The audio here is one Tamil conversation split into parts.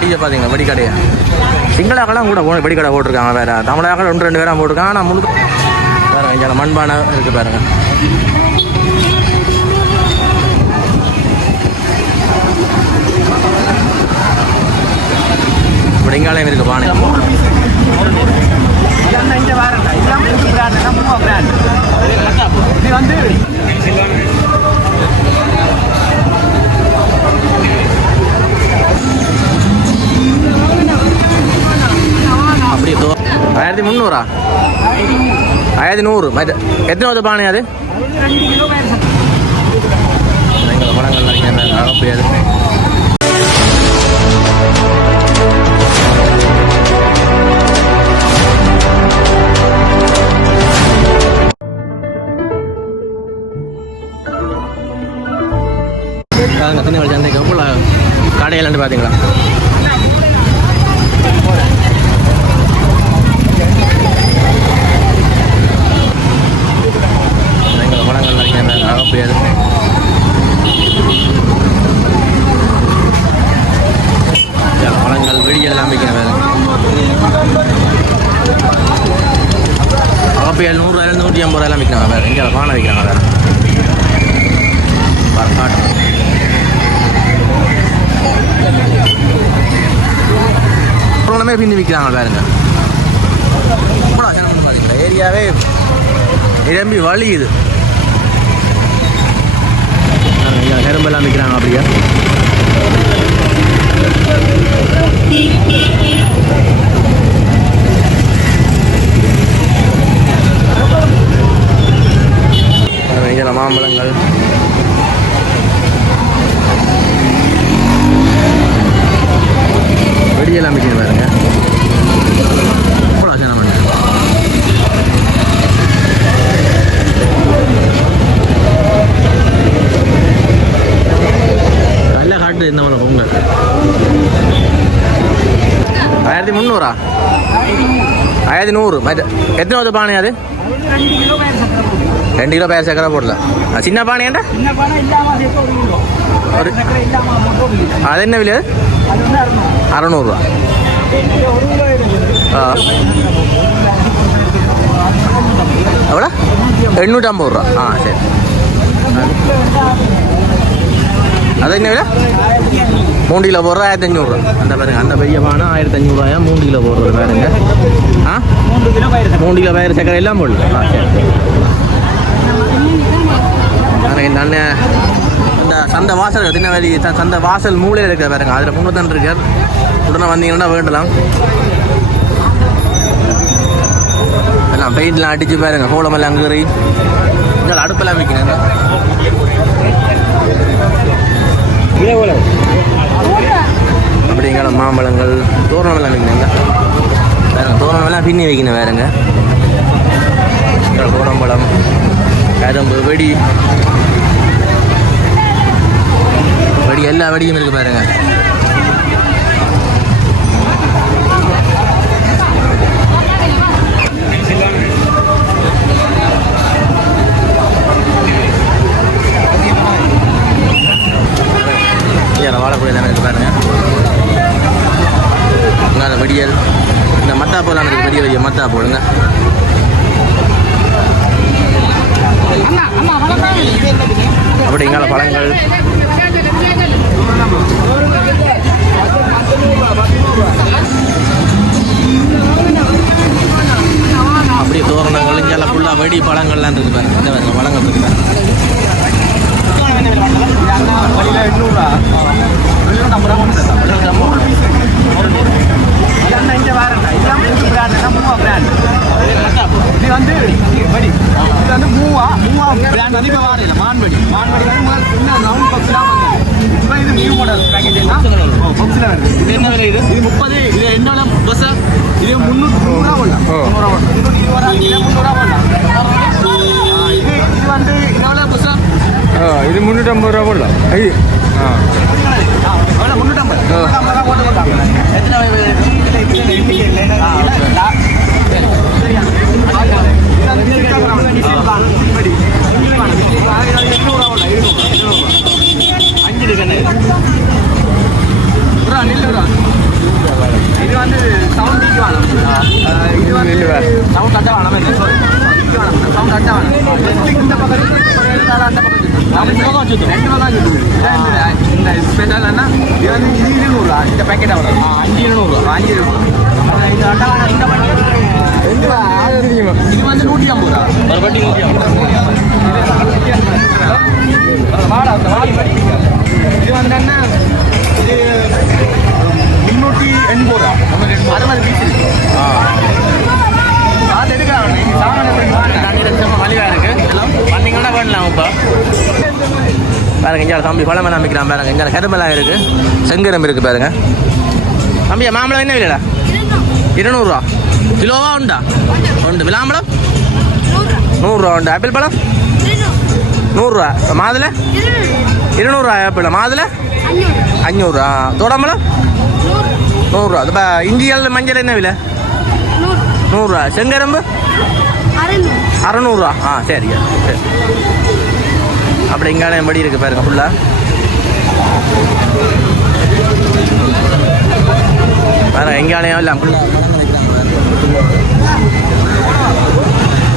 வெடியை பார்த்தீங்களா வெடிக்கடையா சிங்களாக்கெல்லாம் கூட போன வெடிக்கடை போட்டிருக்காங்க வேற. தமிழாக்கள் ஒன்று ரெண்டு பேராக போட்டிருக்காங்க. ஆனால் முழுக்க பாருங்க இங்கே மண்பானை இருக்குது பாருங்க. இப்படி இங்காலையும் இருக்கு பானை. ஆயிரத்தி நூறு மற்ற எத்தனை பானை அது அப்புறமே பின்னி விற்கிறாங்க பாருங்க. ஏரியாவே நிரம்பி வழியுது. இங்க கரும்பெல்லாம் விற்கிறாங்க அப்படியா? முந்நூறா ஆயிரத்தி நூறு மற்ற எத்தனை வந்து பானை அது ரெண்டு கிலோ பேர் சக்கரை போடல சின்ன பானையாண்டா ஒரு அது என்ன விலை அறநூறுவா எவ்வளோ எண்ணூற்றி ஐம்பது ரூபா ஆ சரி அது என்ன விலை மூணு கிலோ போடுறது ஆயிரத்தி அஞ்சூறுரூவா அந்த பாருங்க அந்த பெரிய பானை ஆயிரத்தி அஞ்சூறுரூவாயா மூணு கிலோ போடுறது பாருங்க. ஆ? மூன்று கிலோ மூணு கிலோ பயிர் சக்கரை எல்லாம் போடல ஆ சரி பாருங்க இந்த அண்ணன் இந்த சந்தை வாசல் சின்ன ச- சந்தை வாசல் மூலையில் இருக்கிற பாருங்க. அதில் முன்னூத்தன் இருக்கார் உடனே வந்தீங்கன்னா வேண்டலாம். எல்லாம் பெயிண்ட்லாம் அடிச்சு பாருங்க கோலமெல்லாம் அங்கேறி இதில் அடுப்பெல்லாம் வைக்கிறேன் வகையான மாம்பழங்கள் தோரணம் எல்லாம் வைக்கணுங்க வேறு தோரணம் எல்லாம் பின்னி வைக்கணும் வேறுங்க. கோடம்பழம் கரும்பு வெடி. வெடி எல்லா வெடியும் இருக்குது பாருங்க இதில் வாழக்கூடிய எல்லாமே இருக்கு பாருங்க இங்க அந்த வெடியல் இந்த மத்தாப்பூலாம் இருக்கு பெரிய பெரிய மத்தாப்பூலுங்க பழங்கள் அப்படியே தோரணங்கள் இங்கே ஃபுல்லாக வெடி பழங்கள்லாம் இருக்கு பாருங்க. அந்த பாருங்க பழங்கள் இருக்கு பாருங்க. வழியில் எண்ணூறுரூவா வெளியில் நம்ம இதெல்லாம் இங்கே வேறண்டா இதெல்லாம் மூணு பிராண்ட் மூவா பிராண்ட் இது வந்து வடி இது வந்து மூவா மூவா இப்போ வாரையில் மான்வடி மான்வடி வந்து இன்னும் ரவுண்ட் பாக்ஸ்லாம் வந்து இப்போ இது நியூ மாடல் பேக்கேஜ் ஓ பாக்ஸில் வருது. இது என்ன விலை இது? இது முப்பது இது என்ன பஸ் இது முந்நூறு முந்நூறுரூவா போடலாம். முந்நூறுரூவா போடலாம். முந்நூறு இருபது ரூபா முந்நூறுரூவா போடலாம். ஆ, இது இது வந்து இது எவ்வளோ பஸ் இது முந்நூற்றம்பது ரூபா போடலாம். ஐ ஆ. முந்நூற்றம்பது எத்தனை இல்லை இல்லை எண்ணிக்கை இல்லை இது வந்து சவுண்ட் இக்கு வாங்க இது. வந்து சவுண்ட் அட்ட வாங்க என்ன சாரி சவுண்ட் அட்ட வாங்க இந்த பக்கம் அந்த பக்கம் ரெண்டு தான் இந்த ஸ்பெஷல்னா இது வந்து இது இருநூறுவா. இந்த பேக்கெட் அவ்வளோ அஞ்சு இருநூறுவா அஞ்சு இருநூறுவா இது இந்த பண்ணி இது வந்து நூற்றி ஐம்பது ரூபா. ஒரு நூற்றி ஐம்பது ரூபா. வாடா வாடி அறுபது பீஸ் இருக்கு. அது எடுக்கலாம் நீங்க சாமான் எப்படி வாங்க. தண்ணி லட்சமா மலிவா இருக்கு. வந்தீங்கன்னா பண்ணலாம் இப்போ பாருங்க இங்கே தம்பி பழமெல்லாம் விற்கிறான் பாருங்க. இங்கே கரும்பெல்லாம் இருக்கு. செங்கரம் இருக்கு பாருங்க. தம்பி மாம்பழம் என்ன விலைடா? இருநூறுவா. கிலோவா உண்டா? உண்டு. விளாம்பழம்? நூறுரூவா உண்டு. ஆப்பிள் பழம்? நூறுரூவா. மாதுளை? இருநூறுவா ஆப்பிள். மாதுளை? அஞ்சூறுரூவா தோடம்பழம்? நூறுரூவா இப்போ இஞ்சியல் மஞ்சள் என்ன விலை நூறுரூவா செங்கரும்பு அறநூறுவா ஆ சரிங்க சரி அப்படி இங்காலே படி இருக்கு பாருங்க ஃபுல்லாக பாருங்க எங்காலையும் இல்லை ஃபுல்லாக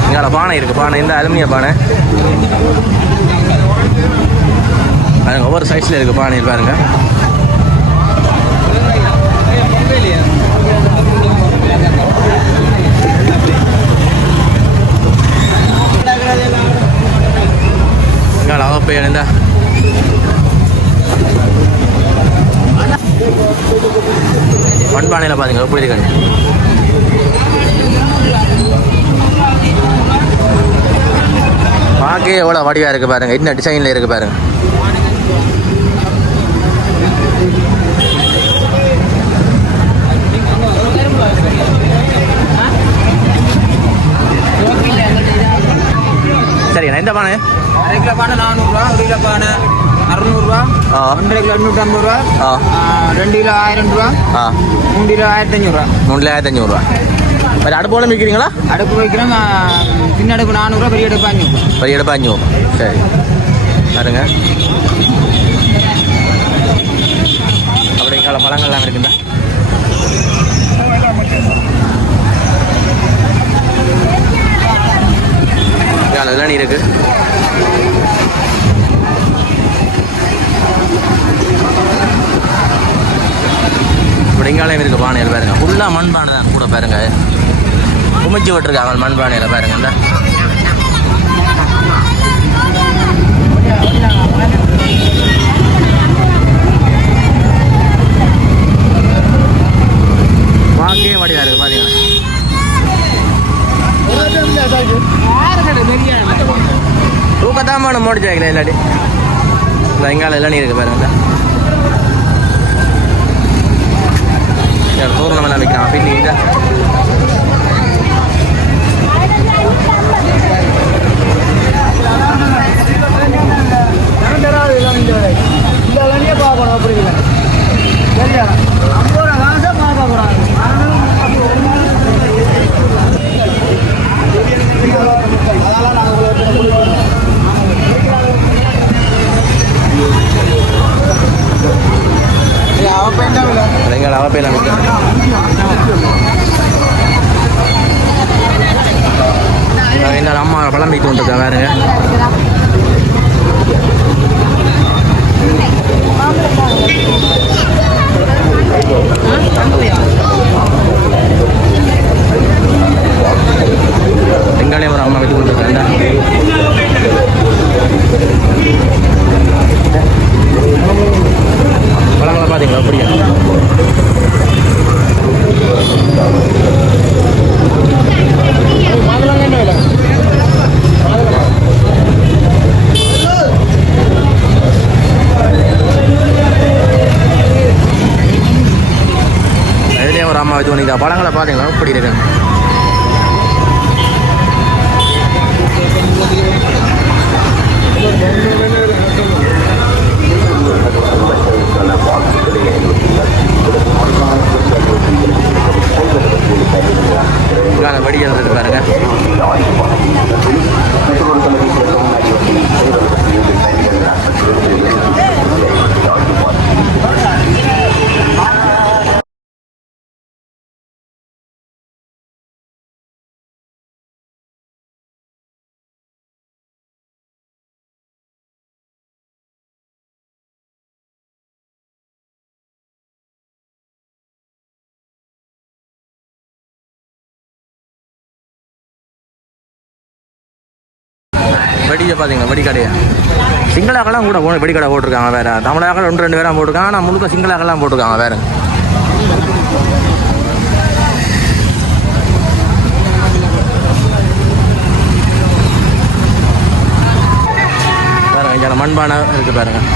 இங்கால பானை இருக்கு பானை இந்த அலுமினிய பானை பாருங்க ஒவ்வொரு சைஸ்ல இருக்கு பானை பாருங்க இங்கால அவப்பை இருந்தா மண்பானையில் பாருங்க. எப்படி இருக்காங்க பார்க்கவே எவ்வளோ வடிவாக இருக்குது பாருங்க. என்ன டிசைனில் இருக்குது பாருங்கள் சரிங்க எந்த பானை? அரை கிலோ பானை நானூறுரூவா ஒரு கிலோ பானை அறுநூறுவா ஒன்றரை கிலோ எண்ணூற்றம்பது ரூபா ஆ. ஆ, ரெண்டு கிலோ ஆயிரம் ரூபா மூணு கிலோ ஆயிரத்தி அஞ்சூறுரூவா மூணுல ஆயிரத்தி அஞ்சூறுரூவா வேறு அடுப்போல விற்கிறீங்களா? அடுப்பு வைக்கிறோம் சின்ன அடுப்பு நானூறுரூவா பெரிய அடுப்பு அஞ்சூறு பெரிய அடுப்பு அஞ்சூறு சரி. பாருங்க. அப்படி இங்கால பழங்கள்லாம் இருக்குதா? இருக்கு இப்படி இங்காலையும் பானையில் பாருங்கள் ஃபுல்லாக மண்பானை தான் கூட பாருங்கள் குமிச்சு விட்டுருக்காங்க மண் பானையில் பாருங்க இந்த வாக்கே வடிவா இருக்கு பாத்தீங்களா தூக்கத்தான் பண்ண இல்லாட்டி இந்த வெங்காயம் எல்லாம் நீ இருக்கு பாருங்க இந்த தூரணம் எல்லாம் வைக்கிறான் பின்னி இந்த இந்த வண்டியை பார்க்கணும் அப்படிங்களா சரியா ஐம்பது ரூபா காசை பார்க்கக்கூடாது அதெல்லாம் நாங்கள் அவன் பெண் தான் விலை எங்களை அவப்பையெல்லாம் வைக்கிறான் இந்த அம்மா பழம் வைத்து கொண்டிருக்கேன் பாருங்க எங்களே வெடியை பார்த்தீங்க வெடிக்கடையை. சிங்களாக்கெல்லாம் கூட போன வெடிக்கடை போட்டிருக்காங்க வேறு. தமிழாக்கள் ஒன்று ரெண்டு பேராக போட்டிருக்காங்க. ஆனால் முழுக்க சிங்களாக்கெல்லாம் போட்டிருக்காங்க வேற. பாருங்க இங்கே மண்பானை இருக்குது பாருங்கள்